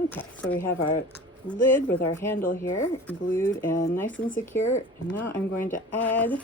Okay, so we have our lid with our handle here glued and nice and secure. And now I'm going to add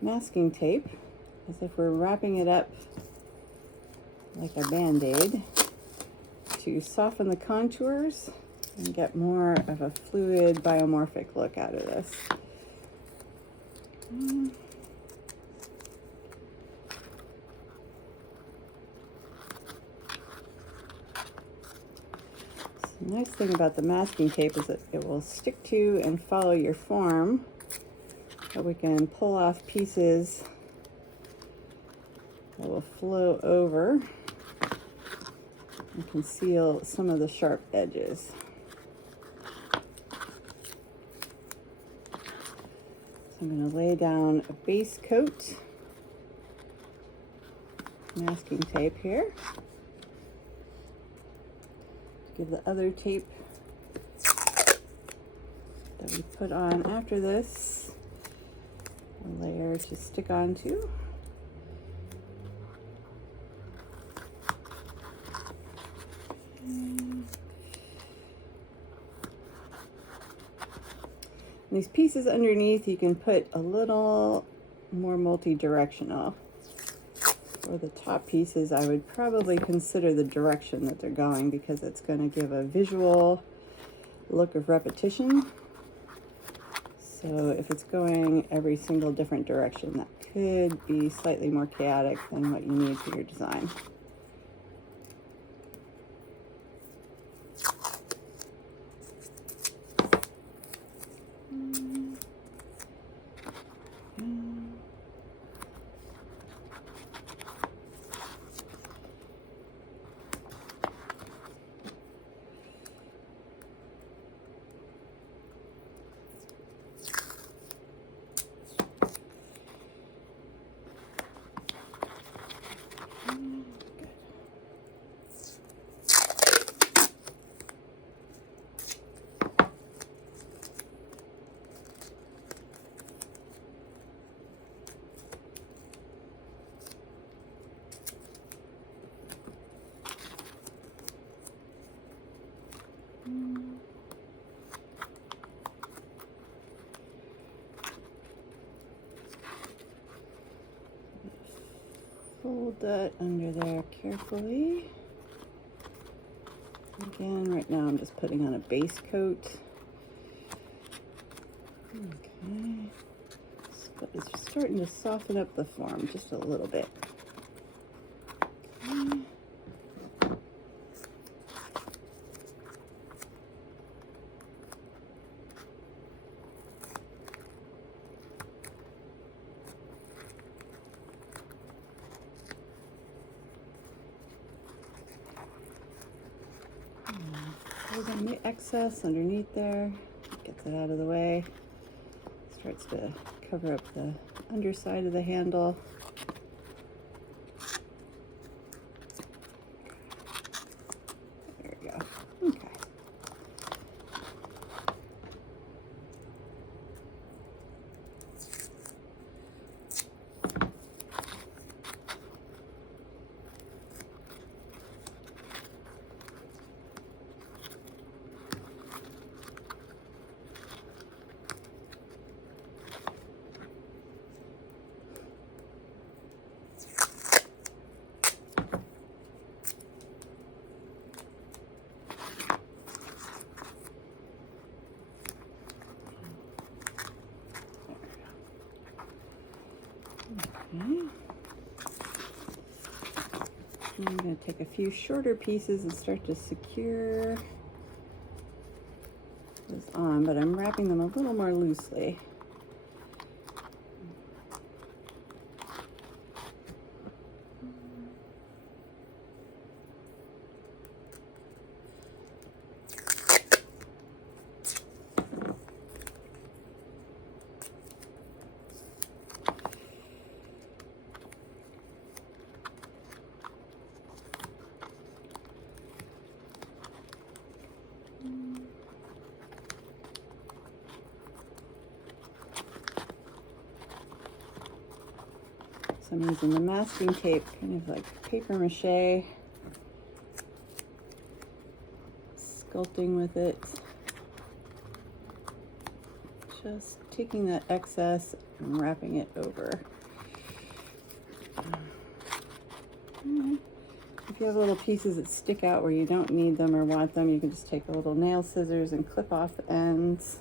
masking tape as if we're wrapping it up like a band-aid to soften the contours and get more of a fluid biomorphic look out of this. The nice thing about the masking tape is that it will stick to and follow your form, but we can pull off pieces that will flow over and conceal some of the sharp edges. So I'm going to lay down a base coat masking tape here. Give the other tape that we put on after this a layer to stick onto. And these pieces underneath you can put a little more multi-directional. For the top pieces, I would probably consider the direction that they're going because it's going to give a visual look of repetition. So if it's going every single different direction, that could be slightly more chaotic than what you need for your design. Fold that under there carefully. Again, right now I'm just putting on a base coat. Okay. But it's starting to soften up the form just a little bit. Okay. Pull in the excess underneath there, gets it out of the way. Starts to cover up the underside of the handle. There we go. Okay. Okay. I'm going to take a few shorter pieces and start to secure this on, but I'm wrapping them a little more loosely. So I'm using the masking tape, kind of like paper mache, sculpting with it. Just taking that excess and wrapping it over. If you have little pieces that stick out where you don't need them or want them, you can just take a little nail scissors and clip off the ends.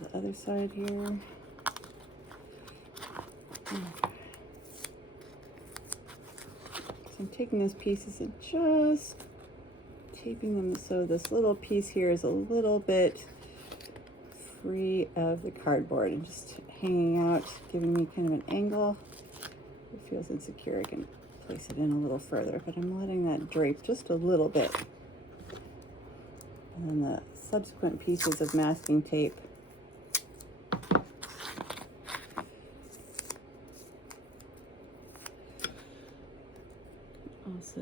The other side here. So I'm taking those pieces and just taping them so this little piece here is a little bit free of the cardboard and just hanging out, giving me kind of an angle. If it feels insecure, I can place it in a little further, but I'm letting that drape just a little bit. And then the subsequent pieces of masking tape also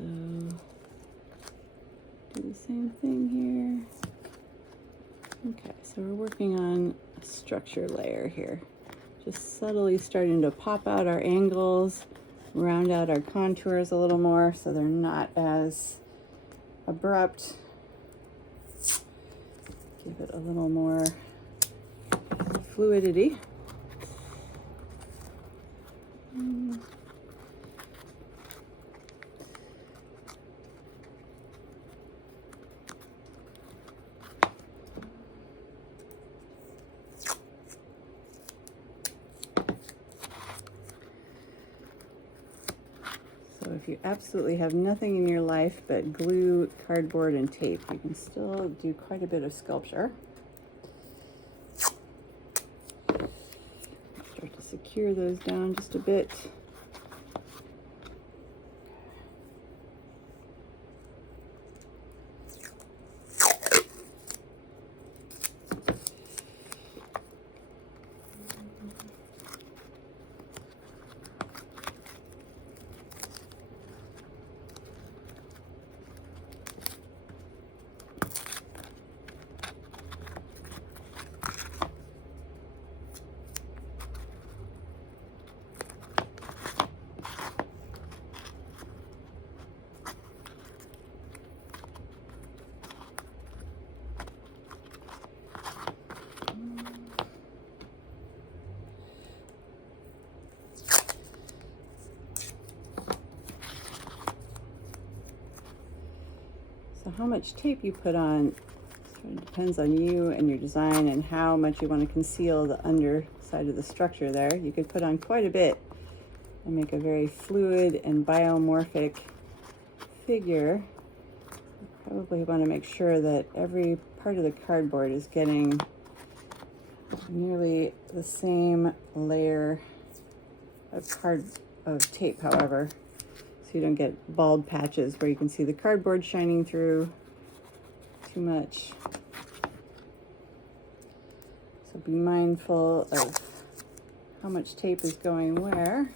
do the same thing here. Okay, so we're working on a structure layer here. Just subtly starting to pop out our angles, round out our contours a little more so they're not as abrupt. Give it a little more fluidity. So if you absolutely have nothing in your life but glue, cardboard, and tape, you can still do quite a bit of sculpture. Start to secure those down just a bit. So how much tape you put on sort of depends on you and your design and how much you want to conceal the underside of the structure there. You could put on quite a bit and make a very fluid and biomorphic figure. You probably want to make sure that every part of the cardboard is getting nearly the same layer of tape, however, so you don't get bald patches where you can see the cardboard shining through too much. So be mindful of how much tape is going where.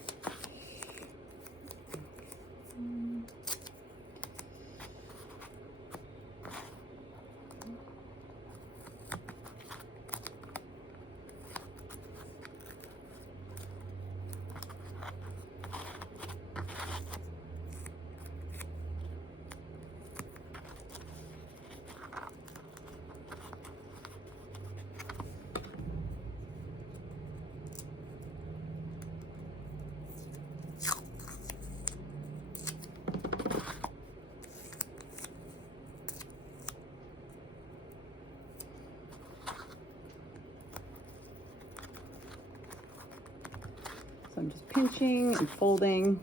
So I'm just pinching and folding,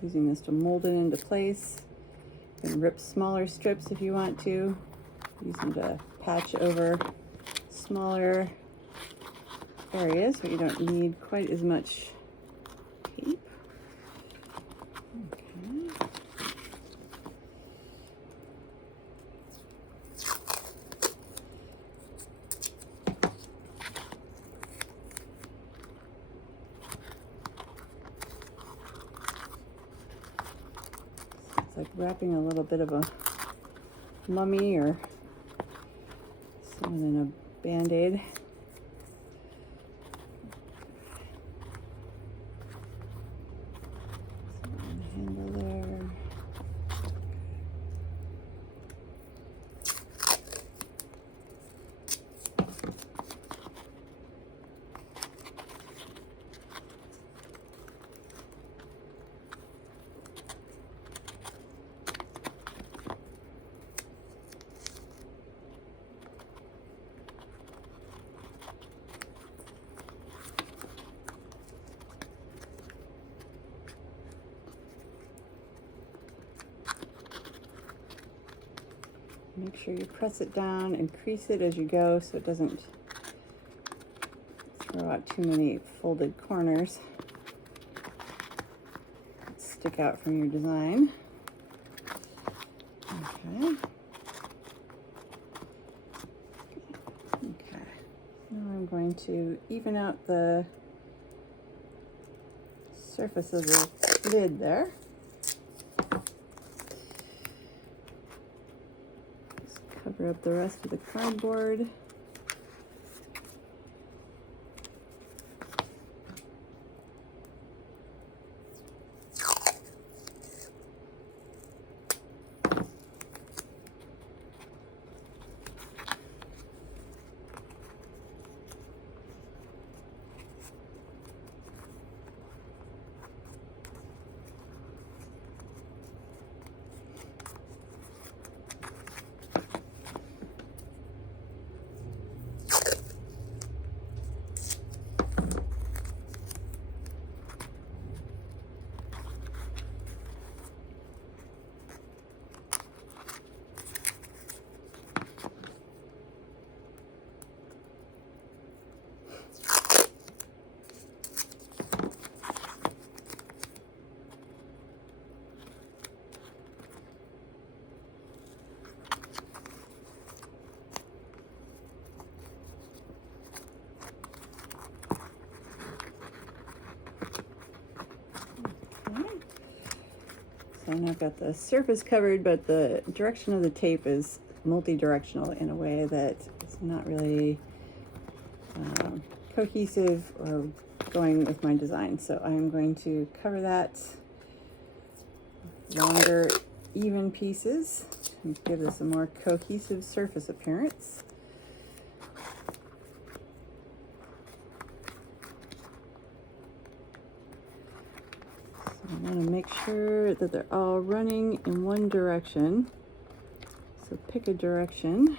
using this to mold it into place. You can rip smaller strips if you want to, using to patch over smaller areas where you don't need quite as much tape. Okay. like wrapping a little bit of a mummy or someone in a Band-Aid. So on the handle there. Make sure you press it down and crease it as you go so it doesn't throw out too many folded corners that stick out from your design. Okay. Okay. Now I'm going to even out the surface of the lid there. Cover up the rest of the cardboard. So now I've got the surface covered, but the direction of the tape is multi-directional in a way that it's not really cohesive or going with my design. So I'm going to cover that with longer, even pieces and give this a more cohesive surface appearance. I want to make sure that they're all running in one direction. So pick a direction.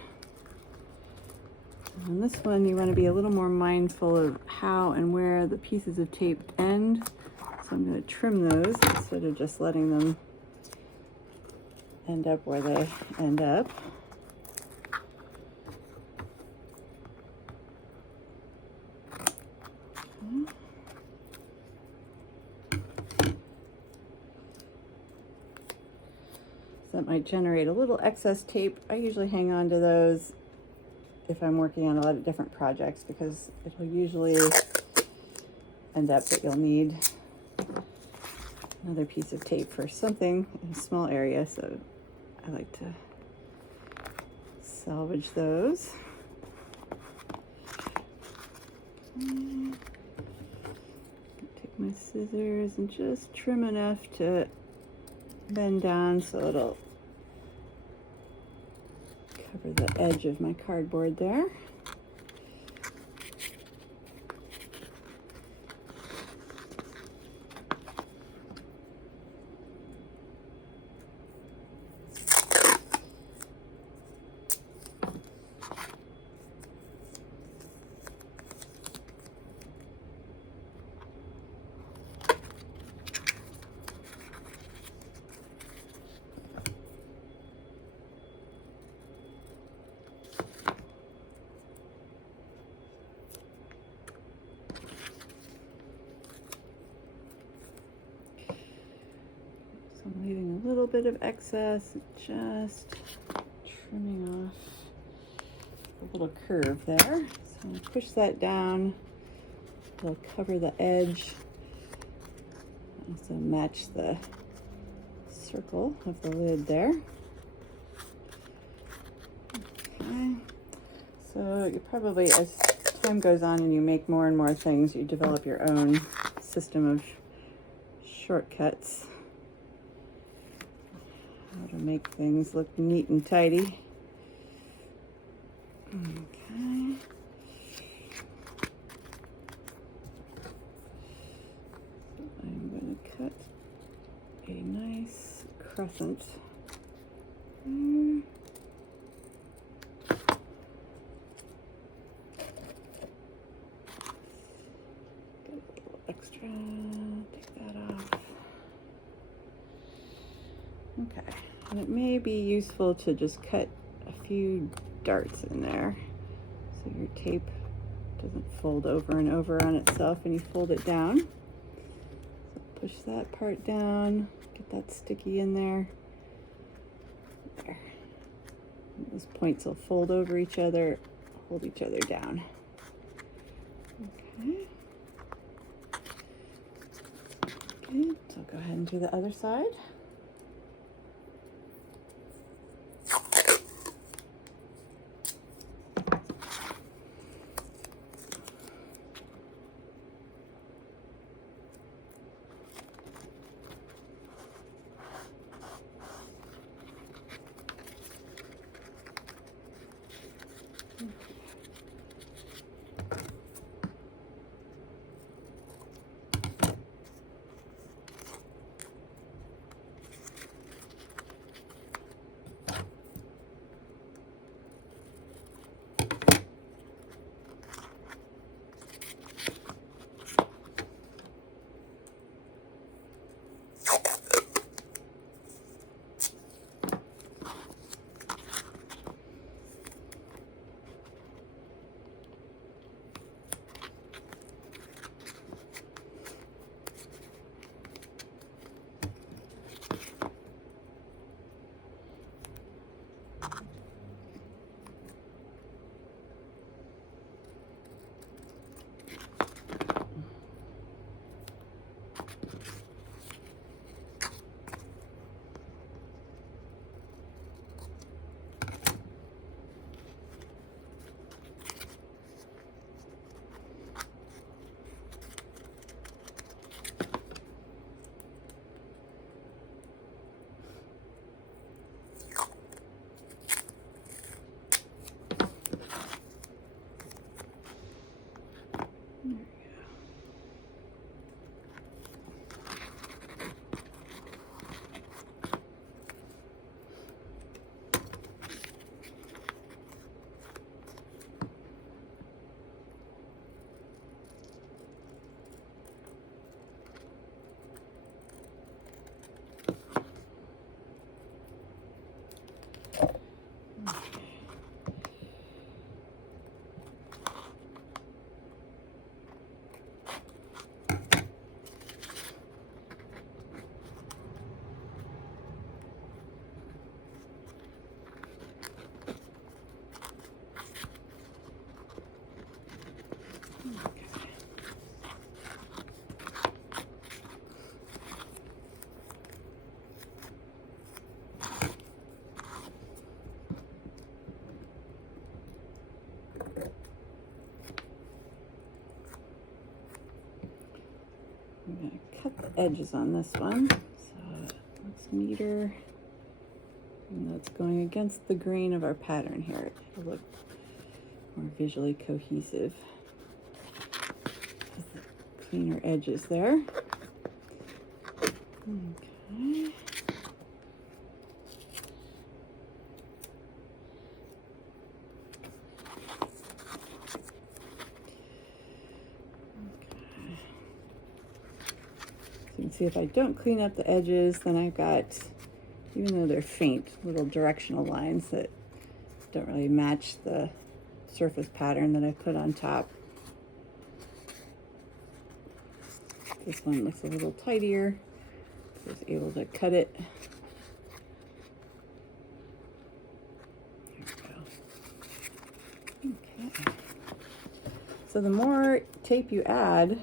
On this one, you want to be a little more mindful of how and where the pieces of tape end. So I'm going to trim those instead of just letting them end up where they end up. That might generate a little excess tape. I usually hang on to those if I'm working on a lot of different projects because it'll usually end up that you'll need another piece of tape for something in a small area. So I like to salvage those. Okay. Take my scissors and just trim enough to bend down so it'll cover the edge of my cardboard there. So I'm leaving a little bit of excess, just trimming off a little curve there. So I'm going to push that down. It'll cover the edge. Also match the circle of the lid there. Okay. So you probably, as time goes on and you make more and more things, you develop your own system of shortcuts. How to make things look neat and tidy. Okay. I'm going to cut a nice crescent. Get a little extra, take that off. Okay, and it may be useful to just cut a few darts in there so your tape doesn't fold over and over on itself when you fold it down. So push that part down, get that sticky in there. There. And those points will fold over each other, hold each other down. Okay. Okay, so I'll go ahead and do the other side. I'm going to cut the edges on this one so it looks neater. And that's going against the grain of our pattern here. It'll look more visually cohesive. With the cleaner edges there. Okay. You can see if I don't clean up the edges, then I've got, even though they're faint, little directional lines that don't really match the surface pattern that I put on top. This one looks a little tidier, so I was able to cut it. There we go. Okay. So the more tape you add,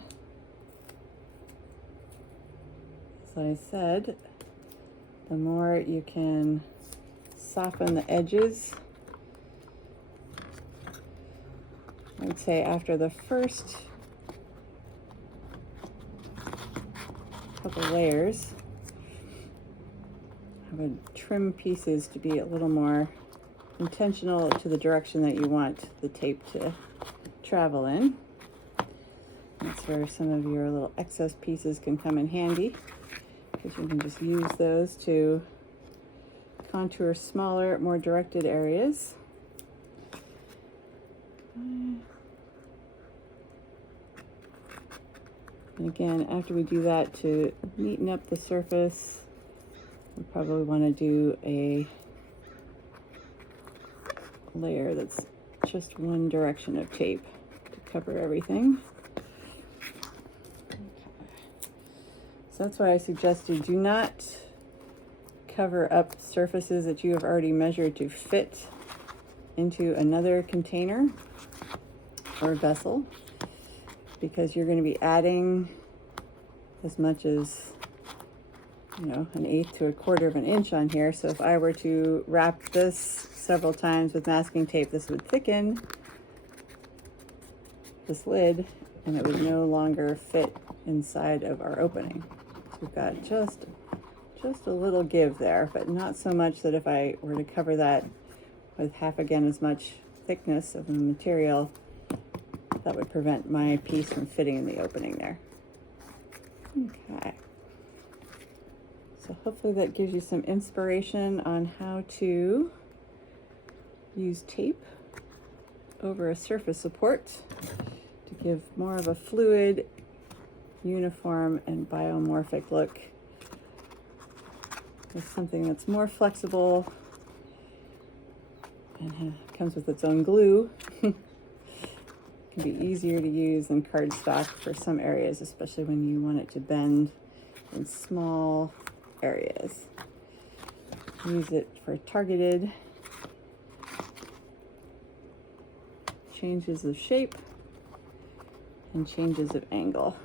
as I said, the more you can soften the edges. I would say after the first couple layers, I would trim pieces to be a little more intentional to the direction that you want the tape to travel in. That's where some of your little excess pieces can come in handy, because you can just use those to contour smaller, more directed areas. And again, after we do that, to neaten up the surface, we probably want to do a layer that's just one direction of tape to cover everything. Okay. So that's why I suggested do not cover up surfaces that you have already measured to fit into another container or vessel, because you're going to be adding as much as, you know, 1/8 to 1/4 of an inch on here. So if I were to wrap this several times with masking tape, this would thicken this lid and it would no longer fit inside of our opening. So we've got just a little give there, but not so much that if I were to cover that with half again as much thickness of the material, that would prevent my piece from fitting in the opening there. Okay. So hopefully that gives you some inspiration on how to use tape over a surface support to give more of a fluid, uniform, and biomorphic look with something that's more flexible and comes with its own glue. Can be easier to use than cardstock for some areas, especially when you want it to bend in small areas. Use it for targeted changes of shape and changes of angle.